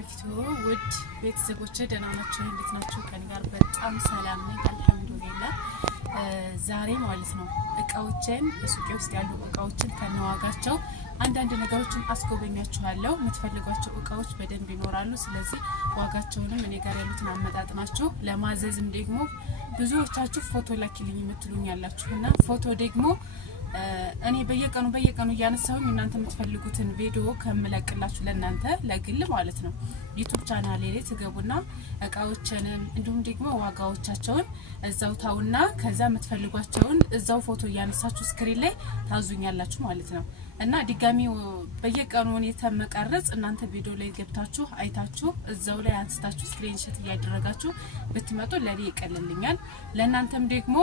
በረከቱ ውድ ቤተሰቦቼ ደህና ናችሁ? እንዴት ናችሁ? ከኔ ጋር በጣም ሰላም ነኝ አልሐምዱሊላህ። ዛሬ ማለት ነው እቃዎችን ሱቄ ውስጥ ያሉ እቃዎችን ከነዋጋቸው አንዳንድ ነገሮችን አስጎበኛችኋለሁ። የምትፈልጓቸው እቃዎች በደንብ ይኖራሉ። ስለዚህ ዋጋቸውንም እኔ ጋር ያሉትን አመጣጥናችሁ ለማዘዝም ደግሞ ብዙዎቻችሁ ፎቶ ላኪልኝ የምትሉኝ ያላችሁና ፎቶ ደግሞ እኔ በየቀኑ እያነሳሁኝ እናንተ የምትፈልጉትን ቪዲዮ ከምለቅላችሁ ለእናንተ ለግል ማለት ነው ዩቲዩብ ቻናሌ ላይ ትገቡና እቃዎችንም እንዲሁም ደግሞ ዋጋዎቻቸውን እዛው ታውና ከዛ የምትፈልጓቸውን እዛው ፎቶ እያነሳችሁ ስክሪን ላይ ታዙኛላችሁ ማለት ነው። እና ድጋሚ በየቀኑ እኔ ተመቀረጽ እናንተ ቪዲዮ ላይ ገብታችሁ አይታችሁ እዛው ላይ አንስታችሁ ስክሪንሾት እያደረጋችሁ ብትመጡ ለኔ ይቀልልኛል። ለእናንተም ደግሞ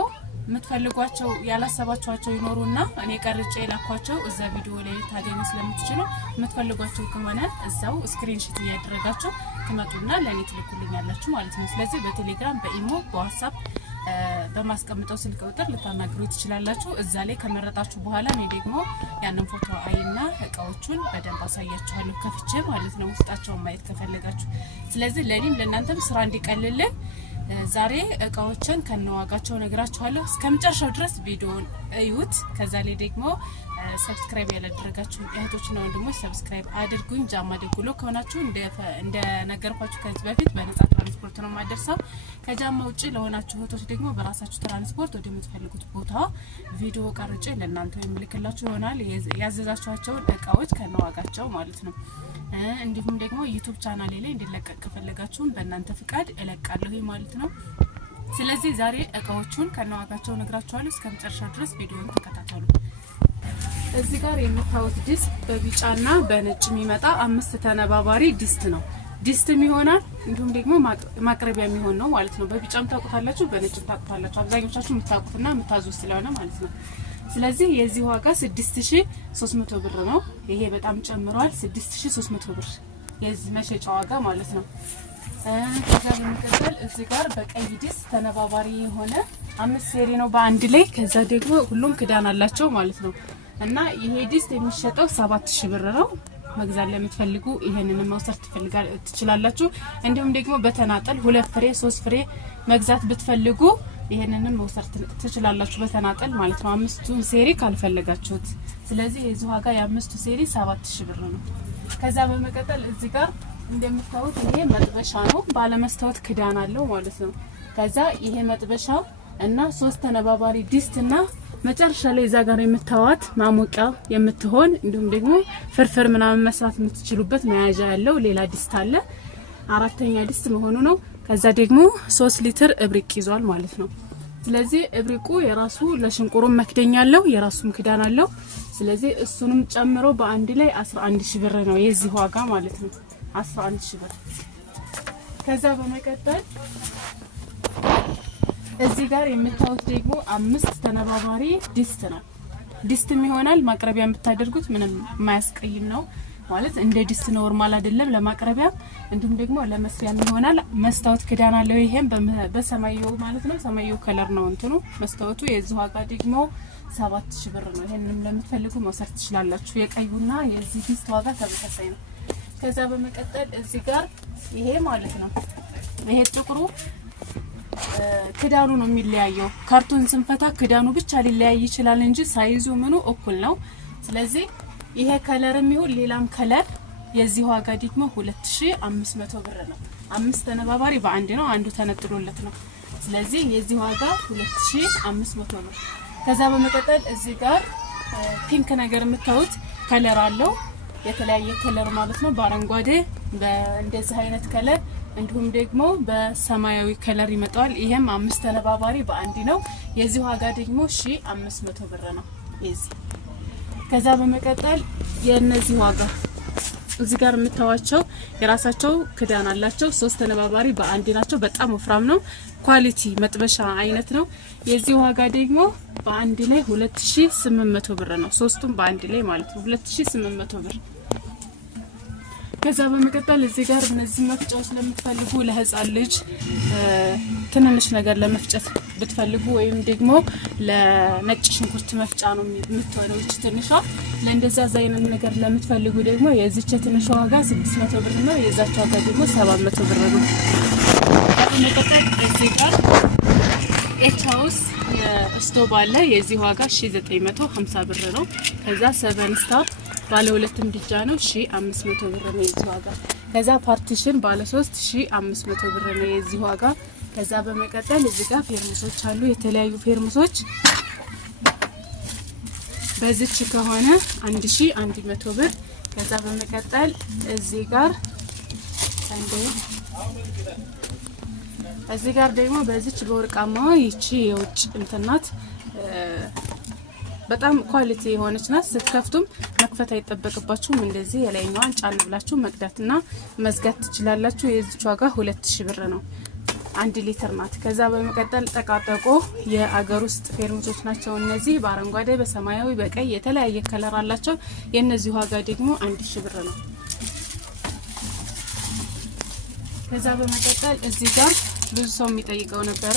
የምትፈልጓቸው ያላሰባችኋቸው ይኖሩና እኔ ቀርጬ ላኳቸው እዛ ቪዲዮ ላይ ታገኙ ስለምትችሉ የምትፈልጓቸው ከሆነ እዛው ስክሪንሾት እያደረጋችሁ ትመጡና ለኔ ትልኩልኛላችሁ ማለት ነው። ስለዚህ በቴሌግራም በኢሞ በዋትስአፕ በማስቀምጠው ስልክ ቁጥር ልታናግሩ ትችላላችሁ። እዛ ላይ ከመረጣችሁ በኋላ እኔ ደግሞ ያንን ፎቶ አይና እቃዎቹን በደንብ አሳያችኋለሁ ከፍቼ ማለት ነው ውስጣቸውን ማየት ከፈለጋችሁ። ስለዚህ ለኔም ለእናንተም ስራ እንዲቀልልን ዛሬ እቃዎችን ከነዋጋቸው ነግራችኋለሁ። እስከመጨረሻው ድረስ ቪዲዮውን እዩት። ከዛ ላይ ደግሞ ሰብስክራይብ ያላደረጋችሁ እህቶችና ወንድሞች ሰብስክራይብ አድርጉኝ። ጃማ ደጉሎ ከሆናችሁ እንደ ነገርኳችሁ ከዚህ በፊት በነጻ ትራንስፖርት ነው ማደርሰው። ከጃማ ውጪ ለሆናችሁ እህቶች ደግሞ በራሳችሁ ትራንስፖርት ወደ የምትፈልጉት ቦታ ቪዲዮ ቀርጬ ለእናንተ የምልክላችሁ ይሆናል። ያዘዛችኋቸውን እቃዎች ከነዋጋቸው ማለት ነው። እንዲሁም ደግሞ ዩቲዩብ ቻናሌ ላይ እንዲለቀቅ ከፈለጋችሁም በእናንተ ፍቃድ እለቃለሁ ማለት ነው። ስለዚህ ዛሬ እቃዎቹን ከነዋጋቸው ነግራችኋለሁ። እስከመጨረሻ ድረስ ቪዲዮውን ተከታተሉ። እዚህ ጋር የምታዩት ዲስት በቢጫና በነጭ የሚመጣ 5 ተነባባሪ ዲስት ነው። ዲስትም ይሆናል እንዲሁም ደግሞ ማቅረቢያ የሚሆን ነው ማለት ነው። በቢጫም ታውቁታላችሁ፣ በነጭም ታውቁታላችሁ። አብዛኞቻችሁ የምታውቁትና የምታዙት ስለሆነ ማለት ነው። ስለዚህ የዚህ ዋጋ 6300 ብር ነው። ይሄ በጣም ጨምሯል። 6300 ብር የዚህ መሸጫ ዋጋ ማለት ነው። ከዛ በመቀጠል እዚህ ጋር በቀይ ዲስት ተነባባሪ የሆነ 5 ሴሪ ነው በአንድ ላይ። ከዛ ደግሞ ሁሉም ክዳን አላቸው ማለት ነው። እና ይሄ ዲስት የሚሸጠው 7000 ብር ነው። መግዛት ለምትፈልጉ ይሄንን መውሰድ ትችላላችሁ። እንዲሁም ደግሞ በተናጠል 2 ፍሬ 3 ፍሬ መግዛት ብትፈልጉ ይሄንን መውሰድ ትችላላችሁ በተናጠል ማለት ነው። 5ቱን ሴሪ ካልፈለጋችሁት። ስለዚህ የዚህ ዋጋ የ5ቱ ሴሪ 7000 ብር ነው። ከዛ በመቀጠል እዚህ ጋር እንደምታዩት ይሄ መጥበሻ ነው። ባለመስታወት ክዳን አለው ማለት ነው። ከዛ ይሄ መጥበሻ እና 3 ተነባባሪ ዲስት እና መጨረሻ ላይ እዛ ጋር የምታዋት ማሞቂያ የምትሆን እንዲሁም ደግሞ ፍርፍር ምናምን መስራት የምትችሉበት መያዣ ያለው ሌላ ዲስት አለ። 4ኛ ዲስት መሆኑ ነው። ከዛ ደግሞ 3 ሊትር እብሪቅ ይዟል ማለት ነው። ስለዚህ እብሪቁ የራሱ ለሽንቁሩም መክደኛ አለው፣ የራሱም ክዳን አለው። ስለዚህ እሱንም ጨምሮ በአንድ ላይ 11000 ብር ነው የዚህ ዋጋ ማለት ነው። 11000 ብር። ከዛ በመቀጠል እዚህ ጋር የምታዩት ደግሞ 5 ተነባባሪ ዲስት ነው። ዲስትም ይሆናል ማቅረቢያ የምታደርጉት ምንም የማያስቀይም ነው ማለት እንደ ዲስት ኖርማል አይደለም ለማቅረቢያ እንዲሁም ደግሞ ለመስሪያም ይሆናል። መስታወት ክዳን አለው። ይሄም በሰማያዊ ማለት ነው። ሰማያዊ ከለር ነው እንትኑ መስታወቱ። የዚህ ዋጋ ደግሞ 7000 ብር ነው። ይሄንንም ለምትፈልጉ መውሰድ ትችላላችሁ። የቀዩና የዚህ ዲስት ዋጋ ተመሳሳይ ነው። ከዛ በመቀጠል እዚህ ጋር ይሄ ማለት ነው ይሄ ጥቁሩ ክዳኑ ነው የሚለያየው። ካርቶን ስንፈታ ክዳኑ ብቻ ሊለያይ ይችላል እንጂ ሳይዙ ምኑ እኩል ነው። ስለዚህ ይሄ ከለርም ይሁን ሌላም ከለር የዚህ ዋጋ ደግሞ 2500 ብር ነው። 5 ተነባባሪ በአንድ ነው፣ አንዱ ተነጥሎለት ነው። ስለዚህ የዚህ ዋጋ 2500 ብር። ከዛ በመቀጠል እዚህ ጋር ፒንክ ነገር የምታዩት ከለር አለው። የተለያየ ከለር ማለት ነው። በአረንጓዴ በእንደዚህ አይነት ከለር እንዲሁም ደግሞ በሰማያዊ ከለር ይመጣል። ይሄም 5 ተነባባሪ በአንድ ነው። የዚህ ዋጋ ደግሞ 1500 ብር ነው የዚህ። ከዛ በመቀጠል የነዚህ ዋጋ እዚህ ጋር የምታዋቸው የራሳቸው ክዳን አላቸው። 3 ተነባባሪ በአንድ ናቸው። በጣም ወፍራም ነው። ኳሊቲ መጥበሻ አይነት ነው። የዚህ ዋጋ ደግሞ በአንድ ላይ 2800 ብር ነው። ሶስቱም በአንድ ላይ ማለት ነው 2800 ብር። ከዛ በመቀጠል እዚህ ጋር እነዚህ መፍጫዎች ለምትፈልጉ ለህፃን ልጅ ትንንሽ ነገር ለመፍጨት ብትፈልጉ ወይም ደግሞ ለነጭ ሽንኩርት መፍጫ ነው የምትሆነው እቺ ትንሿ። ለእንደዛ አይነት ነገር ለምትፈልጉ ደግሞ የዚች ትንሿ ዋጋ 600 ብር ነው። የዛች ዋጋ ደግሞ 700 ብር ነው። በመቀጠል እዚህ ጋር ኤቻውስ የስቶቭ አለ። የዚህ ዋጋ 1950 ብር ነው። ከዛ 7 ስታር ባለ 2 ምድጃ ነው 1500 ብር ነው የዚህ ዋጋ። ከዛ ፓርቲሽን ባለ 3 1500 ብር ነው የዚህ ዋጋ። ከዛ በመቀጠል እዚህ ጋር ፌርሙሶች አሉ፣ የተለያዩ ፌርሙሶች። በዚች ከሆነ 1100 ብር። ከዛ በመቀጠል እዚህ ጋር ደግሞ በዚች በወርቃማዋ ይቺ የውጭ እንትናት በጣም ኳሊቲ የሆነች ናት። ስትከፍቱም መክፈት አይጠበቅባችሁም። እንደዚህ የላይኛዋን ጫን ብላችሁ መቅዳትና መዝጋት ትችላላችሁ። የዚች ዋጋ 2000 ብር ነው። 1 ሊትር ናት። ከዛ በመቀጠል ጠቃጠቆ የአገር ውስጥ ፌርሙሶች ናቸው እነዚህ። በአረንጓዴ፣ በሰማያዊ፣ በቀይ የተለያየ ከለር አላቸው። የነዚህ ዋጋ ደግሞ 1000 ብር ነው። ከዛ በመቀጠል እዚህ ጋር ብዙ ሰው የሚጠይቀው ነበረ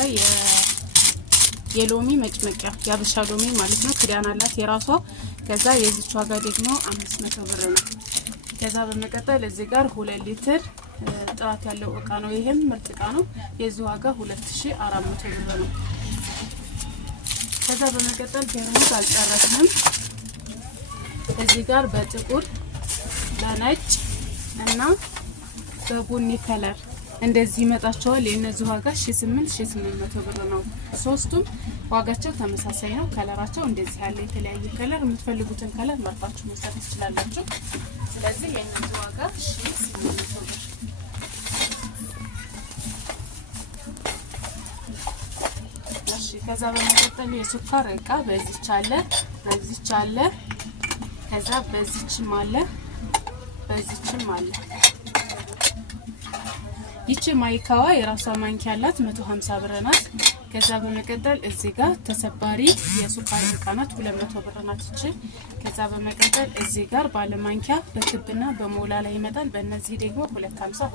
የሎሚ መጭመቂያ ያበሻ ሎሚ ማለት ነው። ክዳን አላት የራሷ። ከዛ የዚች ዋጋ ደግሞ 500 ብር ነው። ከዛ በመቀጠል እዚህ ጋር 2 ሊትር ጥራት ያለው እቃ ነው። ይሄም ምርጥ እቃ ነው። የዚህ ዋጋ 2400 ብር ነው። ከዛ በመቀጠል ፌርሙስ አልጨረስንም። እዚህ ጋር በጥቁር በነጭ እና በቡኒ ከለር እንደዚህ ይመጣቸዋል። የነዚህ ዋጋ 1800 ብር ነው። ሶስቱም ዋጋቸው ተመሳሳይ ነው። ከለራቸው እንደዚህ ያለ የተለያየ ከለር፣ የምትፈልጉትን ከለር መርጣችሁ መውሰድ ትችላላችሁ። ስለዚህ የነዚህ ዋጋ 1800 ብር። እሺ ከዛ በመቀጠል የሱካር እቃ በዚች አለ፣ ከዛ በዚችም አለ፣ በዚችም አለ። ይቺ ማይካዋ የራሷ ማንኪያ አላት 150 ብር ናት። ከዛ በመቀጠል እዚህ ጋር ተሰባሪ የሱካር እቃ ናት 200 ብር ናት ይቺ። ከዛ በመቀጠል እዚህ ጋር ባለ ማንኪያ በክብና በሞላ ላይ ይመጣል። በእነዚህ ደግሞ 250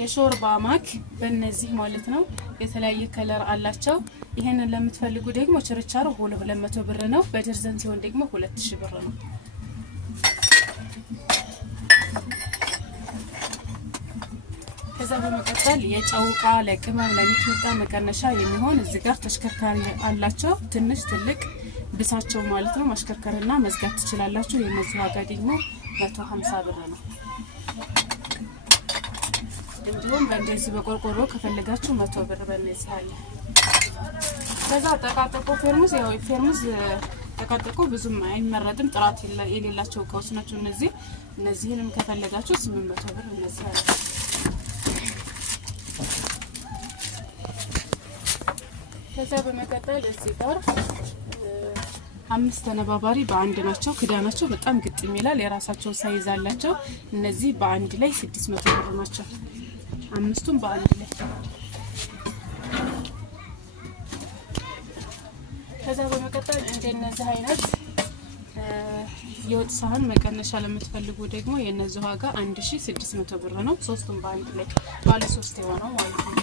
የሾርባ ማክ በእነዚህ ማለት ነው። የተለያየ ከለር አላቸው። ይሄንን ለምትፈልጉ ደግሞ ችርቻሮ 200 ብር ነው። በደርዘን ሲሆን ደግሞ 2000 ብር ነው። ከዛ በመቀጠል የጨው ዕቃ ለቅመም ለሚጥሚጣ መቀነሻ የሚሆን እዚህ ጋር ተሽከርካሪ አላቸው። ትንሽ ትልቅ ብሳቸው ማለት ነው። ማሽከርከርና መዝጋት ትችላላችሁ። የነዚህ ዋጋ ደግሞ 150 ብር ነው። እንዲሁም በእንደዚህ በቆርቆሮ ከፈለጋችሁ 100 ብር በእነዚህ አለ። ከዛ ጠቃጠቆ ፌርሙስ፣ ያው ፌርሙስ ጠቃጠቆ ብዙም አይመረጥም፣ ጥራት የሌላቸው እቃዎች ናቸው እነዚህ። እነዚህንም ከፈለጋችሁ 800 ብር እነዚህ አለ። ከዛ በመቀጠል እዚህ ጋር 5 ተነባባሪ በአንድ ናቸው። ክዳናቸው በጣም ግጥም ይላል። የራሳቸው ሳይዝ አላቸው። እነዚህ በአንድ ላይ 600 ብር ናቸው። 5ቱም በአንድ ላይ። ከዛ በመቀጠል እንደነዚህ አይነት የወጥ ሳህን መቀነሻ ለምትፈልጉ ደግሞ የነዚህ ዋጋ 1600 ብር ነው። ሶስቱም በአንድ ላይ ባለ 3 የሆነው ማለት ነው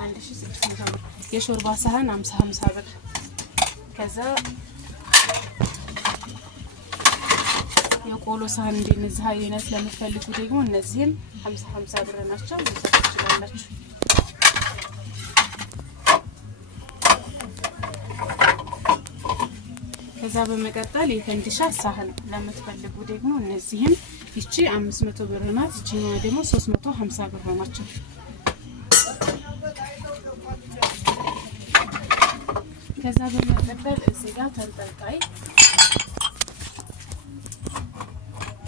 1600 ብር። የሾርባ ሳህን 50 ብር። ከዛ የቆሎ ሳህን እንደነዚህ አይነት ለምትፈልጉ ደግሞ እነዚህም 50 ብር ናቸው። መውሰድ ትችላላችሁ። ከዛ በመቀጠል የፈንዲሻ ሳህን ለምትፈልጉ ደግሞ እነዚህም ይቺ 500 ብር ናት። ይቺኛዋ ደግሞ 350 ብር ናቸው። ከዛ በመቀጠል እዚህ ጋር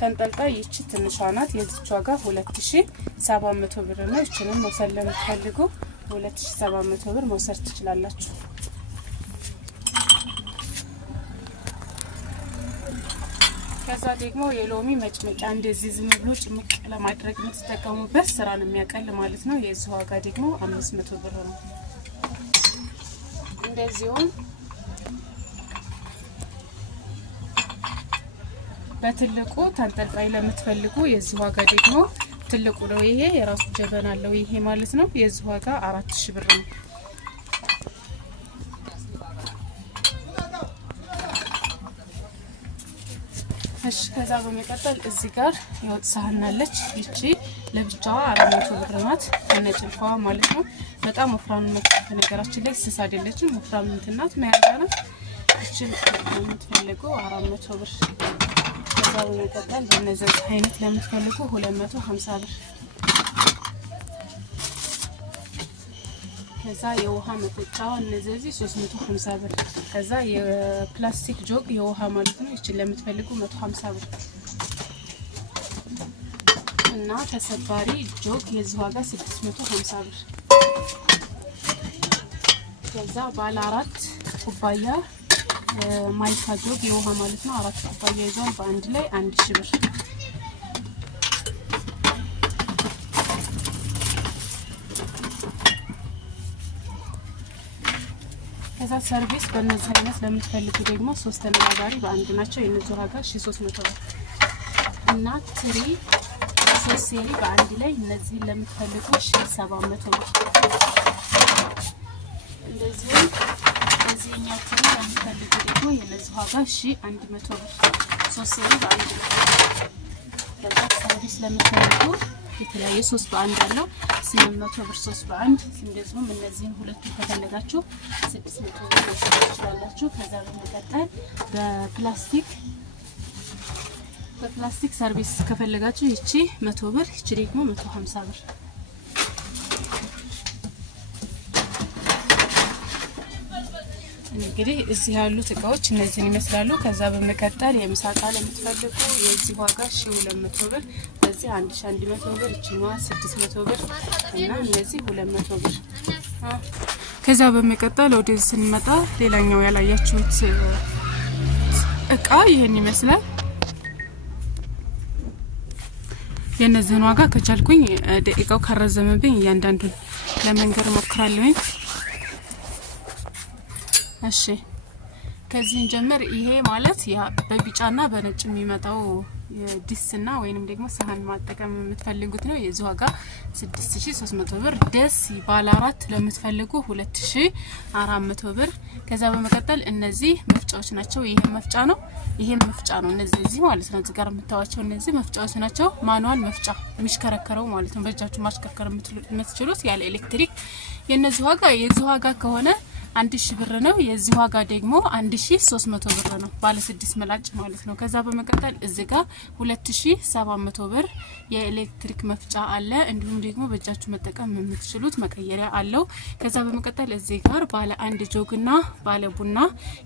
ተንጠልጣይ ይቺ ትንሿ ናት። የዚች ዋጋ 2700 ብር ነው። እቺንም መውሰድ ለምትፈልጉ 2700 ብር መውሰድ ትችላላችሁ። ከዛ ደግሞ የሎሚ መጭመቂያ እንደዚህ ዝም ብሎ ጭምቅ ለማድረግ የምትጠቀሙበት ስራን የሚያቀል ማለት ነው። የዚህ ዋጋ ደግሞ 500 ብር ነው። እንደዚሁም በትልቁ ተንጠልጣይ ለምትፈልጉ የዚህ ዋጋ ደግሞ ትልቁ ነው። ይሄ የራሱ ጀበና አለው ይሄ ማለት ነው። የዚህ ዋጋ 4000 ብር ነው። እሺ ከዛ በመቀጠል እዚህ ጋር የወጥ ሳህን አለች። እቺ ለብቻዋ 400 ብር ናት ከነጭልፋዋ ማለት ነው። በጣም ወፍራም ነው። በነገራችን ላይ ስስ አይደለችም፣ ወፍራም እንትናት መያዣ ናት። እቺን ለምትፈልጉ 400 ብር። ከዛ በመቀጠል በነዚህ አይነት ለምትፈልጉ 250 ብር። ከዛ የውሃ መጠጫዋ እነዚህ 350 ብር። ከዛ የፕላስቲክ ጆግ የውሃ ማለት ነው። እቺን ለምትፈልጉ 150 ብር እና ተሰባሪ ጆግ የዚህ ዋጋ 650 ብር። ከዛ ባለ 4 ኩባያ ማይካ ጆግ የውሃ ማለት ነው 4 ኩባያ ይዟል። በአንድ ላይ 1000 ብር። ከዛ ሰርቪስ በእነዚህ አይነት ለምትፈልጉ ደግሞ 3 ተነጋጋሪ በአንድ ናቸው። የነዚህ ዋጋ 1300 ብር እና ትሪ 3 ሴሪ በአንድ ላይ እነዚህ ለምትፈልጉ 1700 ብር። እንደዚህ እዚህኛው ትሪ ለምትፈልጉ ደግሞ የነዚህ ዋጋ 1100 ብር 3 ሴሪ በአንድ ላይ። ከዛ ሰርቪስ ለምትፈልጉ የተለያየ 3 በአንድ አለው 800 ብር 3 በአንድ። እንደዚሁም እነዚህን ሁለቱ ከፈለጋችሁ 600 ብር ትችላላችሁ። ከዛ በመቀጠል በፕላስቲክ ሰርቪስ ከፈለጋችሁ ይቺ 100 ብር፣ ይቺ ደግሞ 150 ብር። እንግዲህ እዚህ ያሉት እቃዎች እነዚህን ይመስላሉ። ከዛ በመቀጠል የምሳ እቃ ለምትፈልጉ የዚህ ዋጋ 1200 ብር፣ በዚህ 1100 ብር፣ እቺማ 600 ብር እና እነዚህ 200 ብር። ከዛ በመቀጠል ወደዚህ ስንመጣ ሌላኛው ያላያችሁት እቃ ይሄን ይመስላል። የነዚህን ዋጋ ከቻልኩኝ ደቂቃው ካረዘመብኝ እያንዳንዱን ለመንገር ሞክራለሁኝ። እሺ ከዚህ ጀመር። ይሄ ማለት ያ በቢጫና በነጭ የሚመጣው ዲስና ወይንም ደግሞ ሳህን ማጠቀም የምትፈልጉት ነው። የዚህ ዋጋ 6300 ብር። ደስ ባለ 4 ለምትፈልጉ 2400 ብር። ከዛ በመቀጠል እነዚህ መፍጫዎች ናቸው። ይሄ መፍጫ ነው፣ ይሄ መፍጫ ነው። እነዚህ ማለት ነው እዚህ ጋር የምታዋቸው እነዚህ መፍጫዎች ናቸው። ማኑዋል መፍጫ የሚሽከረከረው ማለት ነው። በእጃችሁ ማሽከርከር የምትችሉት ያለ ኤሌክትሪክ። የነዚህ ዋጋ የዚህ ዋጋ ከሆነ 1000 ብር ነው። የዚህ ዋጋ ደግሞ 1300 ብር ነው። ባለ 6 መላጭ ማለት ነው። ከዛ በመቀጠል እዚህ ጋር 2700 ብር የኤሌክትሪክ መፍጫ አለ። እንዲሁም ደግሞ በእጃችሁ መጠቀም የምትችሉት መቀየሪያ አለው። ከዛ በመቀጠል እዚህ ጋር ባለ 1 ጆግና ባለ ቡና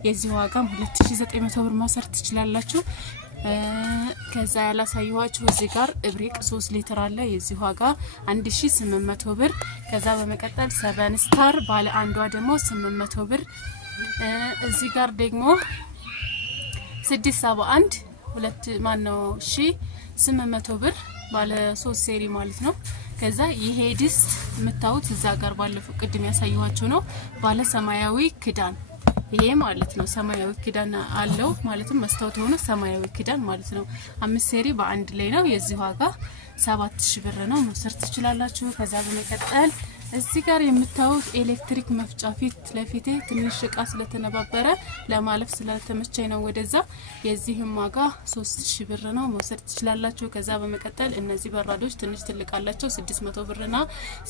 የዚህ ዋጋ 2900 ብር መውሰድ ትችላላችሁ። ከዛ ያላሳየኋችሁ እዚህ ጋር እብሪቅ 3 ሊትር አለ። የዚህ ዋጋ 1800 ብር። ከዛ በመቀጠል 7 ስታር ባለ አንዷ ደግሞ 800 ብር። እዚህ ጋር ደግሞ 671 800 ብር ባለ 3 ሴሪ ማለት ነው። ከዛ ይሄ ድስት የምታዩት እዛ ጋር ባለፈው ቅድም ያሳየኋችሁ ነው። ባለ ሰማያዊ ክዳን ይሄ ማለት ነው። ሰማያዊ ክዳን አለው ማለትም መስታወት ሆኖ ሰማያዊ ክዳን ማለት ነው። 5 ሴሪ በአንድ ላይ ነው። የዚህ ዋጋ 7000 ብር ነው። መውሰድ ትችላላችሁ። ከዛ በመቀጠል እዚህ ጋር የምታዩት ኤሌክትሪክ መፍጫ ፊት ለፊቴ ትንሽ እቃ ስለተነባበረ ለማለፍ ስለተመቸኝ ነው ወደዛ። የዚህም ዋጋ 3000 ብር ነው። መውሰድ ትችላላችሁ። ከዛ በመቀጠል እነዚህ በራዶች ትንሽ ትልቅ አላቸው 600 ብርና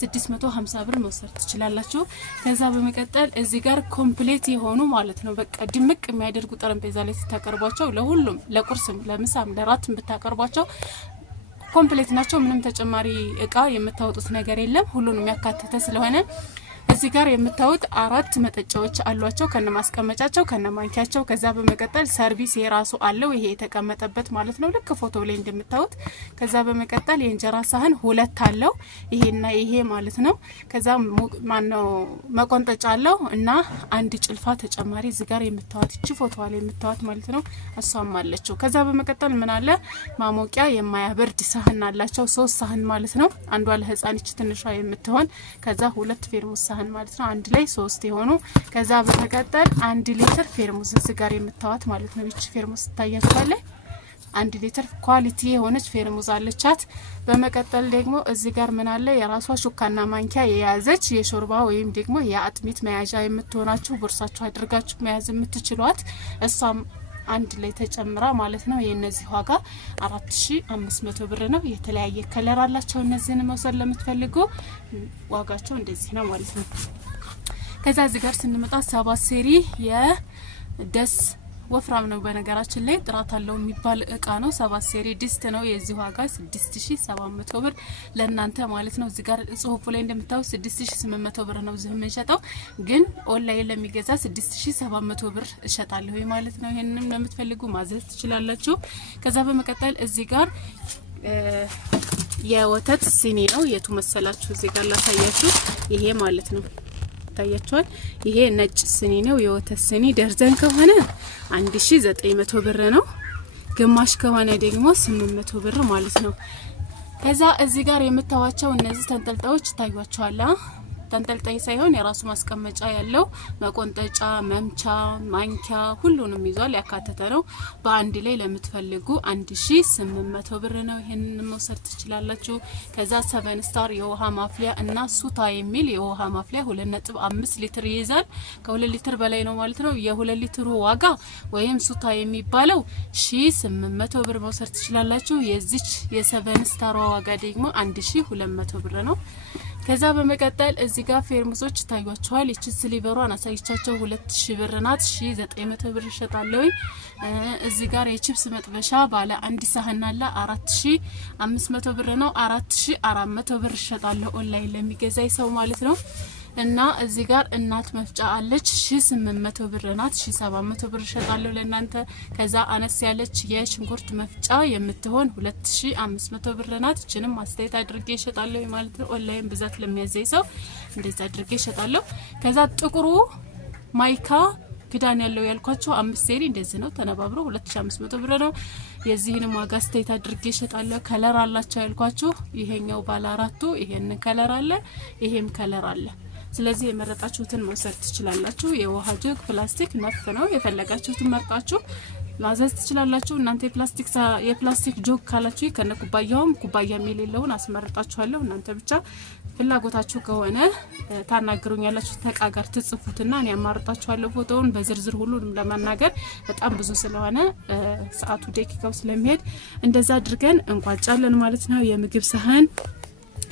650 ብር መውሰድ ትችላላችሁ። ከዛ በመቀጠል እዚህ ጋር ኮምፕሌት የሆኑ ማለት ነው በቃ ድምቅ የሚያደርጉ ጠረጴዛ ላይ ሲታቀርቧቸው ለሁሉም ለቁርስም ለምሳም ለራትም ብታቀርቧቸው ኮምፕሌት ናቸው። ምንም ተጨማሪ እቃ የምታወጡት ነገር የለም። ሁሉንም ያካተተ ስለሆነ እዚህ ጋር የምታዩት 4 መጠጫዎች አሏቸው ከነማስቀመጫቸው ከነማንኪያቸው። ከዛ በመቀጠል ሰርቪስ የራሱ አለው ይሄ የተቀመጠበት ማለት ነው ልክ ፎቶ ላይ እንደምታዩት። ከዛ በመቀጠል የእንጀራ ሳህን 2 አለው ይሄና ይሄ ማለት ነው። ከዛ ማነው መቆንጠጫ አለው እና 1 ጭልፋ ተጨማሪ እዚህ ጋር የምታዩት እቺ ፎቶ ላይ የምታዩት ማለት ነው እሷም አለችው። ከዛ በመቀጠል ምን አለ ማሞቂያ የማያበርድ ሳህን አላቸው 3 ሳህን ማለት ነው። አንዷ ለህፃን እቺ ትንሿ የምትሆን ከዛ 2 ፌርሙስ ሳህን ማለት ነው አንድ ላይ 3 የሆኑ። ከዛ በመቀጠል 1 ሊትር ፌርሙስ እዚህ ጋር የምታዩት ማለት ነው። እቺ ፌርሙስ ታያችኋለች 1 ሊትር ኳሊቲ የሆነች ፌርሙዝ አለቻት። በመቀጠል ደግሞ እዚህ ጋር ምን አለ የራሷ ሹካና ማንኪያ የያዘች የሾርባ ወይም ደግሞ የአጥሚት መያዣ የምትሆናችሁ ቦርሳችሁ አድርጋችሁ መያዝ የምትችሏት እሷም አንድ ላይ ተጨምራ ማለት ነው። የነዚህ ዋጋ 4500 ብር ነው። የተለያየ ከለር አላቸው። እነዚህን መውሰድ ለምትፈልጉ ዋጋቸው እንደዚህ ነው ማለት ነው። ከዛ እዚህ ጋር ስንመጣ 7 ሴሪ የደስ ወፍራም ነው በነገራችን ላይ ጥራት አለው የሚባል እቃ ነው። 7 ሴሪ ድስት ነው። የዚህ ዋጋ 6700 ብር ለእናንተ ማለት ነው። እዚህ ጋር ጽሁፉ ላይ እንደምታዩት 6800 ብር ነው ዝም የምንሸጠው፣ ግን ኦንላይን ለሚገዛ 6700 ብር እሸጣለሁ ማለት ነው። ይሄንንም ለምትፈልጉ ማዘዝ ትችላላችሁ። ከዛ በመቀጠል እዚህ ጋር የወተት ሲኒ ነው። የቱ መሰላችሁ? እዚህ ጋር ላሳያችሁ። ይሄ ማለት ነው ታያችኋል። ይሄ ነጭ ስኒ ነው። የወተት ስኒ ደርዘን ከሆነ 1900 ብር ነው። ግማሽ ከሆነ ደግሞ 800 ብር ማለት ነው። ከዛ እዚህ ጋር የምታዋቸው እነዚህ ተንጠልጣዮች ታዩዋቸዋል። ተንጠልጣይ ሳይሆን የራሱ ማስቀመጫ ያለው መቆንጠጫ፣ መምቻ፣ ማንኪያ ሁሉንም ይዟል ያካተተ ነው። በአንድ ላይ ለምትፈልጉ 1800 ብር ነው። ይሄንን መውሰድ ትችላላችሁ። ከዛ 7 ስታር የውሃ ማፍሊያ እና ሱታ የሚል የውሃ ማፍሊያ 2.5 ሊትር ይይዛል። ከ2 ሊትር በላይ ነው ማለት ነው። የ2 ሊትሩ ዋጋ ወይም ሱታ የሚባለው 1800 ብር መውሰድ ትችላላችሁ። የዚች የ7 ስታር ዋጋ ደግሞ 1200 ብር ነው። ከዛ በመቀጠል እዚህ ጋር ፌርሙሶች ታዩዋቸዋል። እቺ ስሊቨሯን አሳይቻቸው 2000 ብር ናት። 1900 ብር ይሸጣለሁ። እዚህ ጋር የቺፕስ መጥበሻ ባለ አንድ ሳህን አለ 4500 ብር ነው። 4400 ብር ይሸጣለሁ ኦንላይን ለሚገዛይ ሰው ማለት ነው። እና እዚህ ጋር እናት መፍጫ አለች 1800 ብር ናት። 1700 ብር እሸጣለሁ ለእናንተ። ከዛ አነስ ያለች የሽንኩርት መፍጫ የምትሆን 2500 ብር ናት። እችንም አስተያየት አድርጌ እሸጣለሁ ማለት ነው። ኦንላይን ብዛት ለሚያዘይ ሰው እንደዛ አድርጌ እሸጣለሁ። ከዛ ጥቁሩ ማይካ ክዳን ያለው ያልኳችሁ 5 ሴሪ እንደዚህ ነው ተነባብሮ 2500 ብር ነው። የዚህንም ዋጋ አስተያየት አድርጌ እሸጣለሁ። ከለር አላቸው ያልኳችሁ ይሄኛው ባለ 4ቱ ይሄን ከለር አለ፣ ይሄም ከለር አለ። ስለዚህ የመረጣችሁትን መውሰድ ትችላላችሁ። የውሃ ጆግ ፕላስቲክ ነፍ ነው። የፈለጋችሁትን መርጣችሁ ማዘዝ ትችላላችሁ። እናንተ የፕላስቲክ ጆግ ካላችሁ ከነ ኩባያውም ኩባያም የሌለውን አስመርጣችኋለሁ። እናንተ ብቻ ፍላጎታችሁ ከሆነ ታናግሩኛላችሁ። ተቃ ጋር ትጽፉትና እኔ አማርጣችኋለሁ። ፎቶውን በዝርዝር ሁሉንም ለማናገር በጣም ብዙ ስለሆነ ሰዓቱ ደቂቃው ስለሚሄድ እንደዛ አድርገን እንቋጫለን ማለት ነው። የምግብ ሰሃን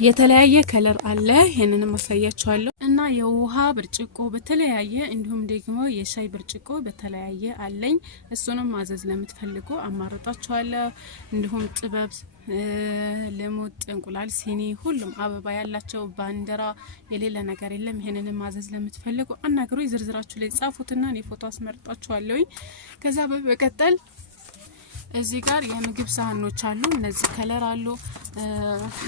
የተለያየ ከለር አለ። ይሄንንም አሳያችኋለሁ። እና የውሃ ብርጭቆ በተለያየ እንዲሁም ደግሞ የሻይ ብርጭቆ በተለያየ አለኝ። እሱንም ማዘዝ ለምትፈልጉ አማርጣችኋለሁ። እንዲሁም ጥበብ፣ ለሞት፣ እንቁላል፣ ሲኒ ሁሉም አበባ ያላቸው ባንዲራ የሌለ ነገር የለም። ይሄንንም ማዘዝ ለምትፈልጉ አናግሩ። ዝርዝራችሁ ላይ ጻፉትና እኔ ፎቶ አስመርጣችኋለሁ። ከዛ በመቀጠል እዚህ ጋር የምግብ ሳህኖች አሉ። እነዚህ ከለር አሉ።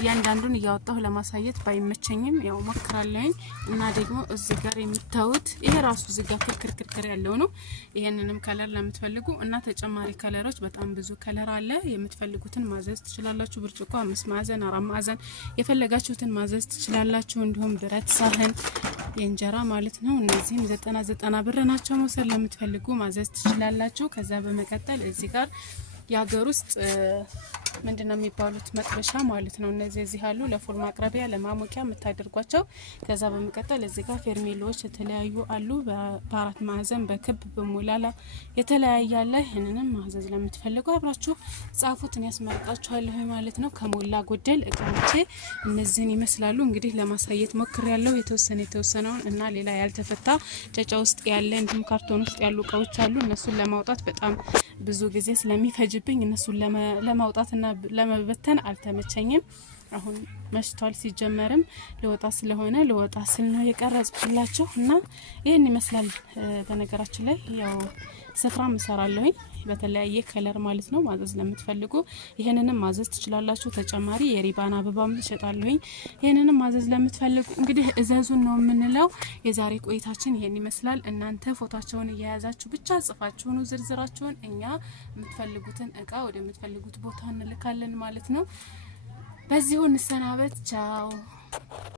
ያንዳንዱን እያወጣሁ ለማሳየት ባይመቸኝም ያው ሞክራለሁኝ። እና ደግሞ እዚህ ጋር የምታዩት ይሄ ራሱ እዚህ ጋር ክርክር ያለው ነው። ይሄንንም ከለር ለምትፈልጉ እና ተጨማሪ ከለሮች በጣም ብዙ ከለር አለ። የምትፈልጉትን ማዘዝ ትችላላችሁ። ብርጭቆ 5 ማዕዘን 4 ማዕዘን የፈለጋችሁትን ማዘዝ ትችላላችሁ። እንዲሁም ብረት ሳህን የእንጀራ ማለት ነው። እነዚህም 90 ብር ናቸው። መውሰድ ለምትፈልጉ ማዘዝ ትችላላችሁ። ከዛ በመቀጠል እዚህ ጋር የሀገር ውስጥ ምንድነው የሚባሉት መጥበሻ ማለት ነው። እነዚህ ያሉ ለፉል ማቅረቢያ ለማሞቂያ የምታደርጓቸው። ከዛ በመቀጠል እዚህ ጋር ፌርሜሎች የተለያዩ አሉ። በአራት ማዕዘን በክብ በሞላላ የተለያየ አለ። ይሄንንም ማዘዝ ለምትፈልጉ አብራችሁ ጻፉትን ያስመርጣችኋለሁ ማለት ነው። ከሞላ ጎደል እቃዎቼ እነዚህን ይመስላሉ። እንግዲህ ለማሳየት ሞክሬያለሁ የተወሰነውን እና ሌላ ያልተፈታ ጨጫ ውስጥ ያለ እንዲሁም ካርቶን ውስጥ ያሉ እቃዎች አሉ። እነሱን ለማውጣት በጣም ብዙ ጊዜ ስለሚፈጅብኝ እነሱን ለማውጣትና ለመበተን አልተመቸኝም። አሁን መሽቷል። ሲጀመርም ለወጣ ስለሆነ ለወጣ ስል ነው የቀረጽኩላችሁ እና ይሄን ይመስላል። በነገራችን ላይ ያው ስፍራ መሰራለሁኝ በተለያየ ከለር ማለት ነው። ማዘዝ ለምትፈልጉ ይሄንንም ማዘዝ ትችላላችሁ። ተጨማሪ የሪባን አበባም እሸጣለሁኝ። ይሄንንም ማዘዝ ለምትፈልጉ እንግዲህ እዘዙን ነው የምንለው። የዛሬ ቆይታችን ይሄን ይመስላል። እናንተ ፎቶአቸውን እያያዛችሁ ብቻ ጽፋችሁ ነው ዝርዝራችሁን፣ እኛ የምትፈልጉትን እቃ ወደ የምትፈልጉት ቦታ እንልካለን ማለት ነው። በዚሁ እንሰናበት። ቻው።